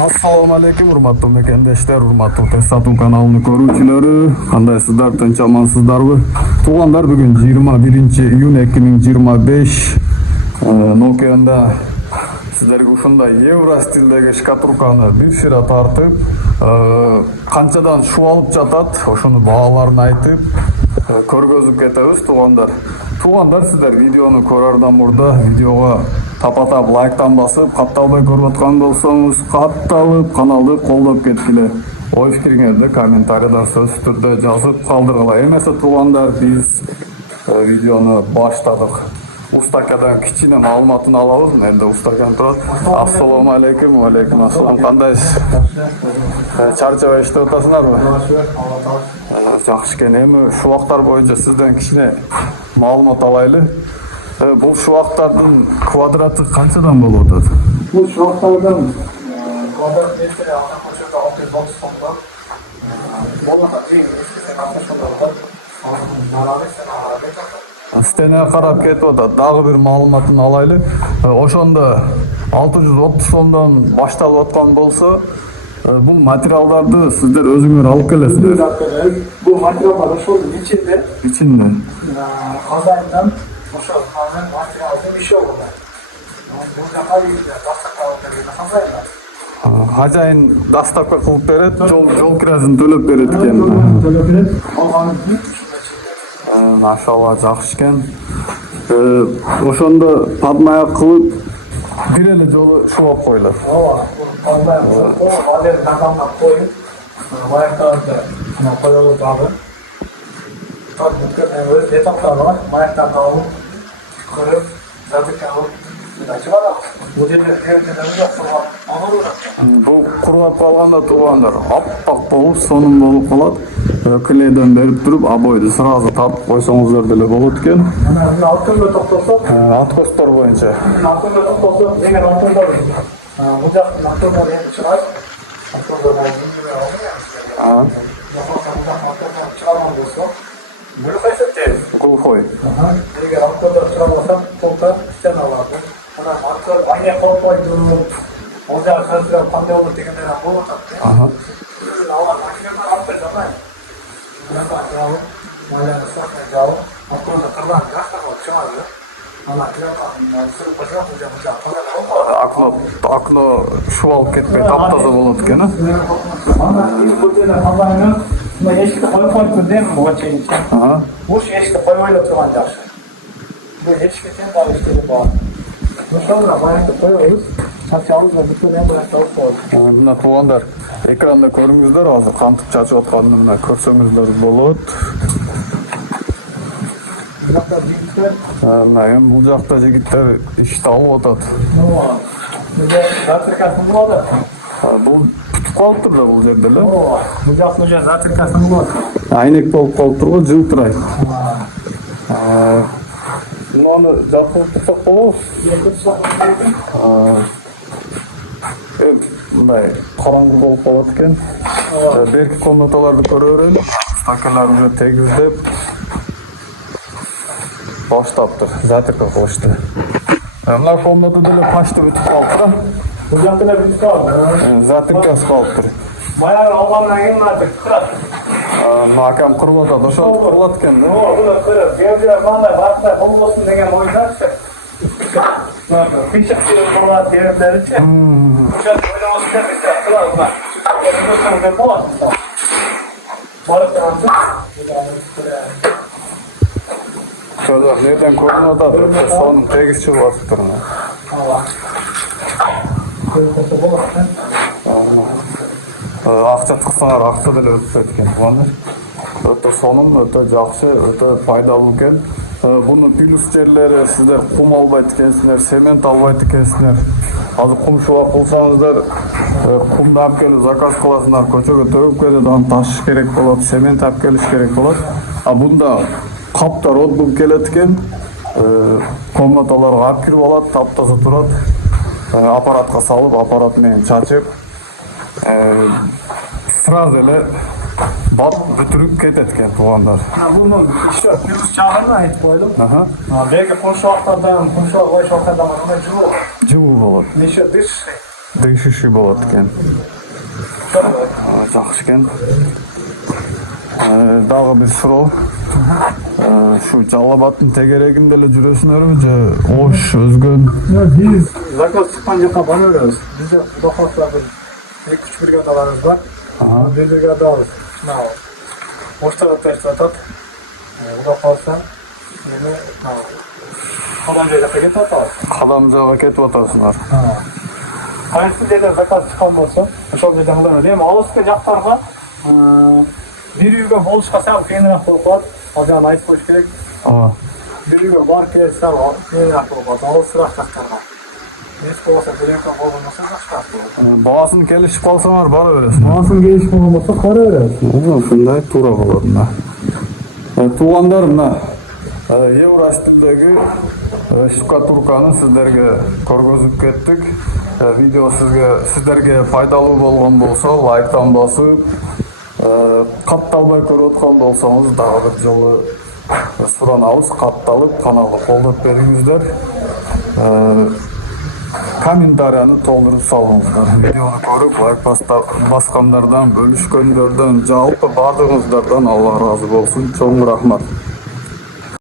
Assalomu alaykum, hurmatli mekendeshler, hurmatli Tesatun kanalını ko'ruvchilari. Qandaysizlar, tinch amansizlarmi? Tug'anlar, bugun 21-iyun 2025. Nokia'da sizlarga ушундай евро стилдеги шкатулканы бир шира тартып, канчадан шу алып жатат, ошону бааларын айтып, көргөзүп кетебиз туугандар. Туугандар, сиздер видеону көрөрдөн мурда видеого тапа-тап лайктан басып, катталбай көрүп аткан болсоңуз, катталып, каналды колдоп кеткиле. Ой фикириңерди комментарийда сөзсүз түрдө жазып калдыргыла. Эмесе туугандар, биз видеону баштадык. Устакадан кичине маалыматын алабыз. Менде устакан турат. Ассалому алейкум, алейкум ассалам. Кандайсыз? Чарчабай иштеп атасыңарбы? Жакшы экен. Эми шубактар боюнча сизден кичине маалымат алайлы. Бул шубактардын квадраты канчадан болуп атат? Бул шубактардын квадрат метри орточо 630 сом. Болмаса тең эскисен 60 сом болот. Стене карап кетип атат. Дагы бир маалыматын алайлы. Ошондо 630 сомдон башталып аткан болсо, бул материалдарды сиздер өзүңөр алып келесиздер. Бул материалдар ошонун ичинде. Ичинде. Азайдан ошол материалдын мешогу бар. Бул жака Хажайын доставка кылып берет, жол киресин төлөп берет экен. төлөп берет. Алганын Машалла, жакшы экен. Ошондо падмаяк кылып бир эле жолу шулап коюлат. ооба, падмаяк кылып, алер казанга коюп, маяктарды коюлуп дагы. Так өз этаптары бар. Маяктарды алып, кырып, задык алып, бул жерде керектен жок кылып алып. Бул кургап калганда туугандар, аппак болуп, сонун болуп калат. Клейден берип туруп, обойду сразу тартып койсоңуздар деле болот экен. Мына алтынга токтосок, Откостор боюнча. алтынга токтосок, эгер алтындар бул жактын алтындары эми чыгат. Алтындар чыгарган болсо, глухой септер. Глухой. Эгер алтындар чыгарбаса, толтар стена алат. Анан артка айне коркпойду. Ол жагы кантип кандай болот дегендер болуп атат. Алар машиналар алып жатат. Окно шу алып кетпей таптаза болот экен. Эшикти коюп коюп дейм буга чейин. Бул эшикти койбой эле турган жакшы. Бул эшикке чейин дагы иштелип бар. Ошондо баягы коебуз. Чачабыз да бүтүн эми алып коебуз. Мына туугандар, экранда көрүңүздөр, азыр кантип чачып атканын мына көрсөңүздөр болот. Мына эми бул жакта жигиттер ишти алып атат. Затыркасын болот. Бул бүтүп калыптыр да бул жерде эле. Бул жактын уже затыркасын болот. Айнек болуп калыптыр, жылтырайт. Муну жапып турсак болобу? Мындай караңгы болуп калат экен. Берки комнаталарды көрө берели. Стакандар уже тегиздеп баштаптыр, затырка кылышты. Мына комната деле почти бүтүп калыптыр. Бул жакта да бүтүп калды. Затыркасы калыптыр. Баягы алгандан кийин мына кырат. Акам кырып атат, ошол кырылат экен. Бул кырып, жерде кандай бактай болбосун деген ойдачы. Пишип турган жердеричи. Ошо ойлогон жерде кылабыз. Көрсөңүздөр болот. Шöyle nereden koordinat alır? Sonun tegis çıkıp atıktırına. Акча тыксаңар акча деле өтүп кеткен. Өтө сонун, өтө жакшы, өтө пайдалуу экен. Буну плюс жерлери сиздер кум албайт экенсиңер, цемент албайт экенсиңер. Азыр кум шубак кылсаңыздар, кумду алып келип заказ кыласыңар, көчөгө төгүп кетет, аны ташыш керек болот, цемент алып келиш керек болот. Бунда каптар отбуп келет экен. Комнаталарга алып кирип алат, таптаза турат. Аппаратка салып, аппарат менен чачып, сразу эле бат бүтүрүп кетет экен туугандар. Бунун иши плюс жагын айтып койдум. Берки кумшуактардан, кумшуак койшуактардан жылуу. Жылуу болот. Еще дыш Değişişi болот экен. Жакшы экен. Дагы бир суроо. Şu Жалал Абадтын тегерегинде эле жүрөсүңөрбү же ош өзгөн? Biz zakaz çıkan jaka bana öğreniyoruz. Bizde Udakos'ta bir 2-3 brigadalarımız var. Bir brigadamız. Boşta da test atat. Udakos'tan yeni Kadamca'ya jaka get atat. Кадамжага кетип атасыңар. Kayıtsız yerden zakaz çıkan olsa, şol жерден кылдырмайт. Эми алыскы жактарга bir үйгө болушка сал кыйыныраак болуп калат. Ал жагын айтып коюш керек. Ооба. Bir үйгө барып келе сал кыйыныраак болуп калат. Алысыраак жактарга. Эч болбосо bir үйгө болгон болсо жакшыраак болот. Баасын келишип калсаңар бара бересиң. Баасын келишип болгон болсо кара берет. Ушундай туура болот мына. Туугандар мына Евростилдеги штукатурканы сиздерге көргөзүп кеттик. Видео сиздерге пайдалуу болгон болсо лайктан басып, катталбай көрүп аткан болсоңуз дагы бир жолу суранабыз, катталып каналды колдоп бериңиздер. Комментарияны толтуруп салыңыздар. Видеону көрүп лайк баскандардан, бөлүшкөндөрдөн, жалпы бардыгыңыздардан Алла ыраазы болсун. Чоң рахмат.